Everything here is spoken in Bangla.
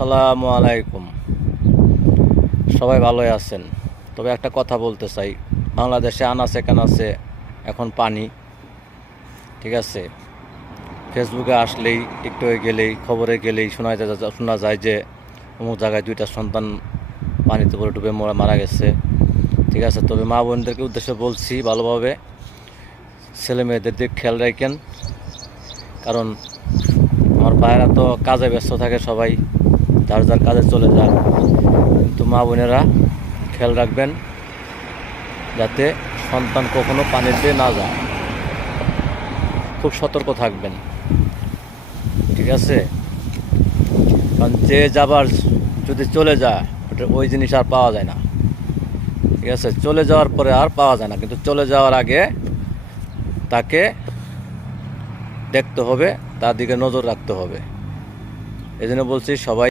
আসসালামু আলাইকুম। সবাই ভালোই আছেন? তবে একটা কথা বলতে চাই, বাংলাদেশে আনাচে কানাচে এখন পানি, ঠিক আছে। ফেসবুকে আসলেই, টিকটকে গেলেই, খবরে গেলেই শোনা যায় যে অমুক জায়গায় 2টা সন্তান পানিতে পড়ে ডুবে মারা গেছে, ঠিক আছে। তবে মা বোনদেরকে উদ্দেশ্যে বলছি, ভালোভাবে ছেলে মেয়েদের দিকে খেয়াল রাখেন, কারণ আমার ভাইয়েরা তো কাজে ব্যস্ত থাকে, সবাই যার যার কাজে চলে যায়, কিন্তু মা বোনেরা খেয়াল রাখবেন যাতে সন্তান কখনো পানিতে না যায়, খুব সতর্ক থাকবেন, ঠিক আছে। কারণ যে যাবার যদি চলে যায়, ওই জিনিস আর পাওয়া যায় না, ঠিক আছে। চলে যাওয়ার পরে আর পাওয়া যায় না, কিন্তু চলে যাওয়ার আগে তাকে দেখতে হবে, তার দিকে নজর রাখতে হবে। এই জন্য বলছি সবাই